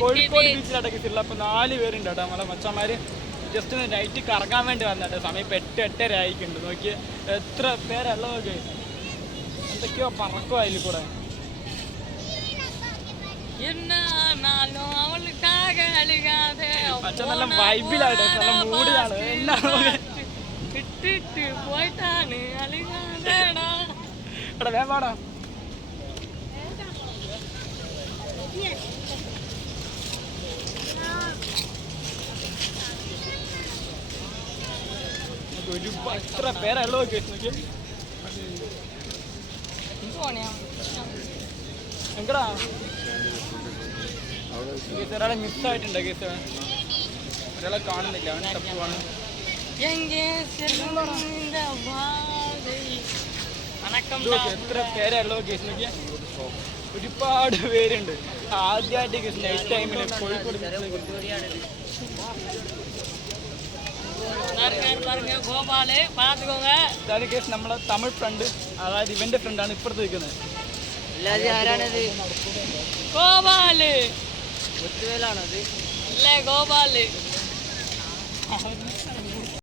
കോഴിക്കോട് ബീച്ചിലാട്ടെ കിട്ടില്ല. അപ്പോൾ 4 പേരുണ്ട് കേട്ടോ നമ്മളെ മച്ചന്മാര്. ജസ്റ്റ് ഒന്ന് നൈറ്റ് കറങ്ങാൻ വേണ്ടി വന്നിട്ട് സമയം ഇപ്പം 8-8:30 ആയിട്ടുണ്ട്. നോക്കി എത്ര പേരല്ലോ നോക്കി, എന്തൊക്കെയോ പറക്കോ അതിൽ കൂടെ. മച്ചാൻ നല്ല വൈബിലാണ്, നല്ല മൂഡിലാണ്. എടാ വേഗാടാ. എത്ര പേരല്ലോ നോക്കി. എങ്കടാ ഒരാളെ മിസ്സായിട്ടുണ്ട് കേസ്. ഒരാളെ കാണുന്നില്ല, അവനെ തപ്പുവാണ്. എത്ര പേരല്ലോ കേസ് നോക്കിയ, ഒരുപാട് പേരുണ്ട്. ആദ്യമായിട്ട് കേസ് നൈറ്റ് ടൈമിൽ കോഴിക്കോട് കേസ് നമ്മളെ തമിഴ് ഫ്രണ്ട്, അതായത് ഇവന്റെ ഫ്രണ്ടാണ് ഇപ്പുറത്ത് നിൽക്കുന്നത്. ഗോപാല്